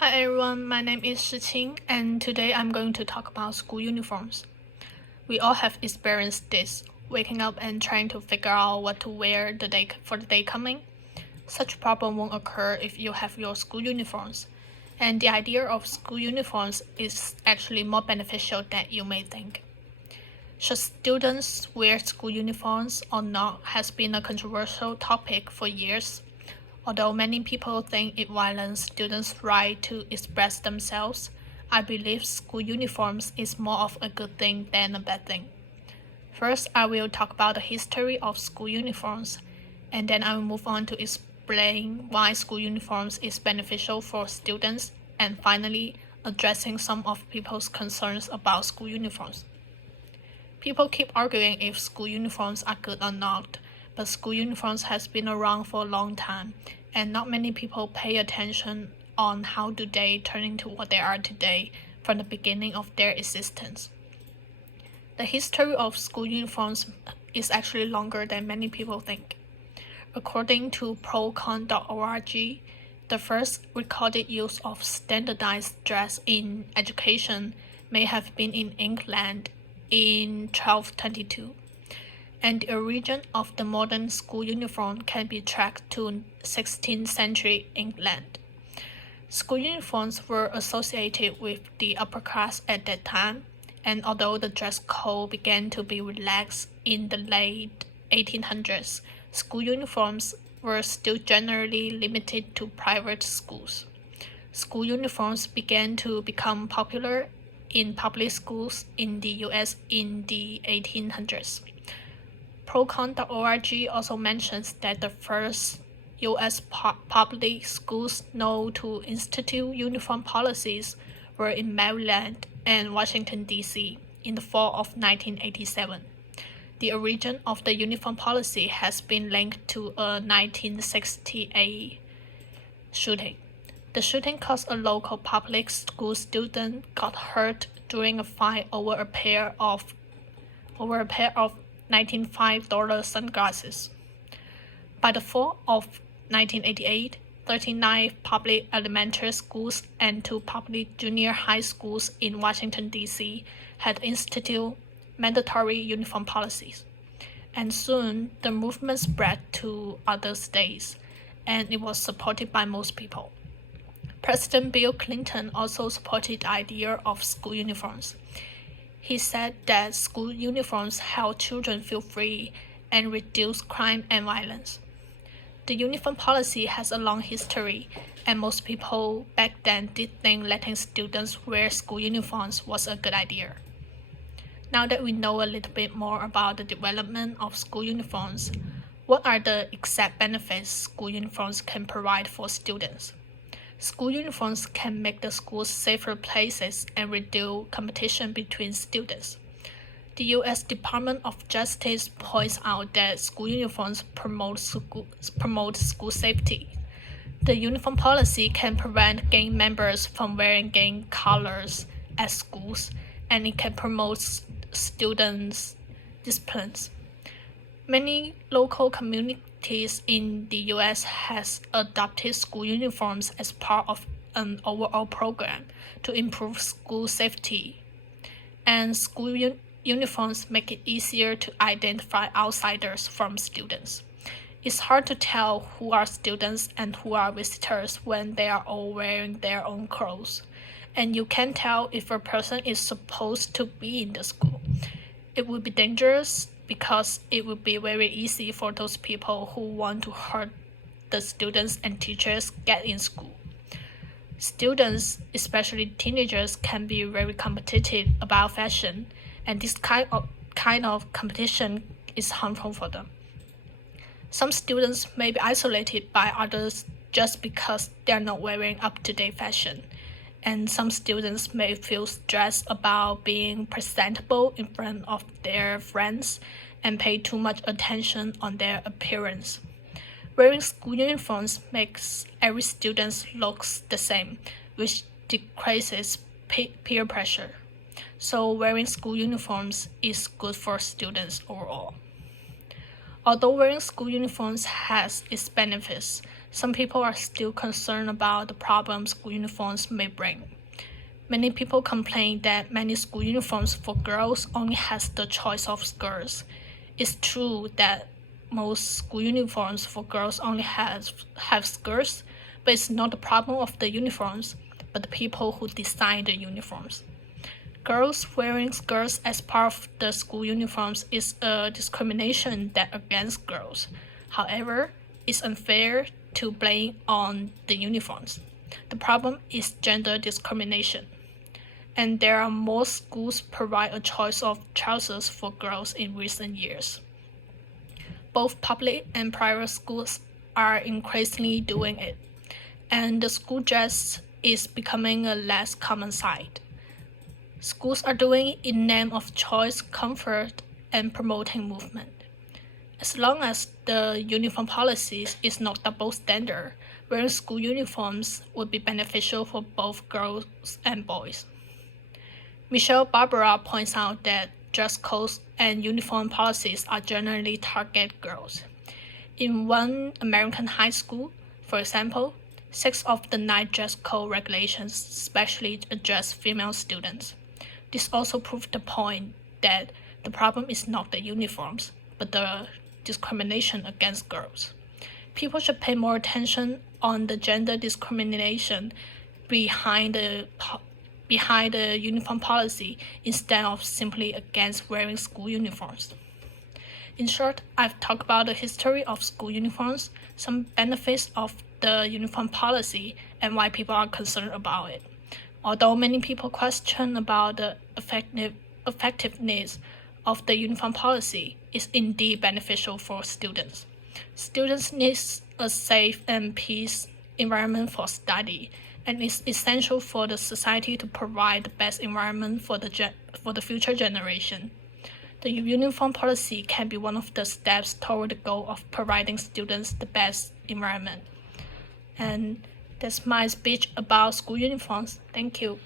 Hi everyone, my name is Shiqing, and today I'm going to talk about school uniforms. We all have experienced this, waking up and trying to figure out what to wear for the day coming. Such problem won't occur if you have your school uniforms, and the idea of school uniforms is actually more beneficial than you may think. Should students wear school uniforms or not has been a controversial topic for years. Although many people think it violates students' right to express themselves, I believe school uniforms is more of a good thing than a bad thing. First, I will talk about the history of school uniforms, and then I will move on to explain why school uniforms is beneficial for students, and finally, addressing some of people's concerns about school uniforms. People keep arguing if school uniforms are good or not, but school uniforms has been around for a long time, and not many people pay attention on how do they turn into what they are today from the beginning of their existence. The history of school uniforms is actually longer than many people think. According to procon.org, the first recorded use of standardized dress in education may have been in England in 1222, and the origin of the modern school uniform can be tracked to 16th century England. School uniforms were associated with the upper class at that time, and although the dress code began to be relaxed in the late 1800s, school uniforms were still generally limited to private schools. School uniforms began to become popular in public schools in the US in the 1800s. Procon.org also mentions that the first US public schools known to institute uniform policies were in Maryland and Washington, D.C. in the fall of 1987. The origin of the uniform policy has been linked to a 1968 shooting. The shooting caused a local public school student got hurt during a fight over a pair of $95 sunglasses. By the fall of 1988, 39 public elementary schools and 2 public junior high schools in Washington, D.C. had instituted mandatory uniform policies. And soon, the movement spread to other states, and it was supported by most people. President Bill Clinton also supported the idea of school uniforms. He said that school uniforms help children feel free and reduce crime and violence. The uniform policy has a long history, and most people back then did think letting students wear school uniforms was a good idea. Now that we know a little bit more about the development of school uniforms, what are the exact benefits school uniforms can provide for students? School uniforms can make the schools safer places and reduce competition between students. The U.S. Department of Justice points out that school uniforms promote school safety. The uniform policy can prevent gang members from wearing gang colors at schools, and it can promote students' disciplines. Many local communities in the U.S. has adopted school uniforms as part of an overall program to improve school safety. And school uniforms make it easier to identify outsiders from students. It's hard to tell who are students and who are visitors when they are all wearing their own clothes. And you can tell if a person is supposed to be in the school. It would be dangerous because it would be very easy for those people who want to hurt the students and teachers get in school. Students, especially teenagers, can be very competitive about fashion, and this kind of competition is harmful for them. Some students may be isolated by others just because they are not wearing up-to-date fashion, and some students may feel stressed about being presentable in front of their friends and pay too much attention on their appearance. Wearing school uniforms makes every student look the same, which decreases peer pressure. So wearing school uniforms is good for students overall. Although wearing school uniforms has its benefits, some people are still concerned about the problems school uniforms may bring. Many people complain that many school uniforms for girls only has the choice of skirts. It's true that most school uniforms for girls only have skirts, but it's not the problem of the uniforms, but the people who design the uniforms. Girls wearing skirts as part of the school uniforms is a discrimination that against girls. However, it's unfair to blame on the uniforms. The problem is gender discrimination. And there are more schools provide a choice of trousers for girls in recent years. Both public and private schools are increasingly doing it, and the school dress is becoming a less common sight. Schools are doing it in name of choice, comfort, and promoting movement. As long as the uniform policy is not double standard, wearing school uniforms would be beneficial for both girls and boys. Michelle Barbara points out that dress codes and uniform policies are generally target girls. In one American high school, for example, 6 of the 9 dress code regulations specially address female students. This also proved the point that the problem is not the uniforms, but the discrimination against girls. People should pay more attention on the gender discrimination behind the uniform policy instead of simply against wearing school uniforms. In short, I've talked about the history of school uniforms, some benefits of the uniform policy, and why people are concerned about it. Although many people question about the effectiveness of the uniform policy, it's indeed beneficial for students. Students need a safe and peace environment for study, and it's essential for the society to provide the best environment for the future generation. The uniform policy can be one of the steps toward the goal of providing students the best environment. And that's my speech about school uniforms. Thank you.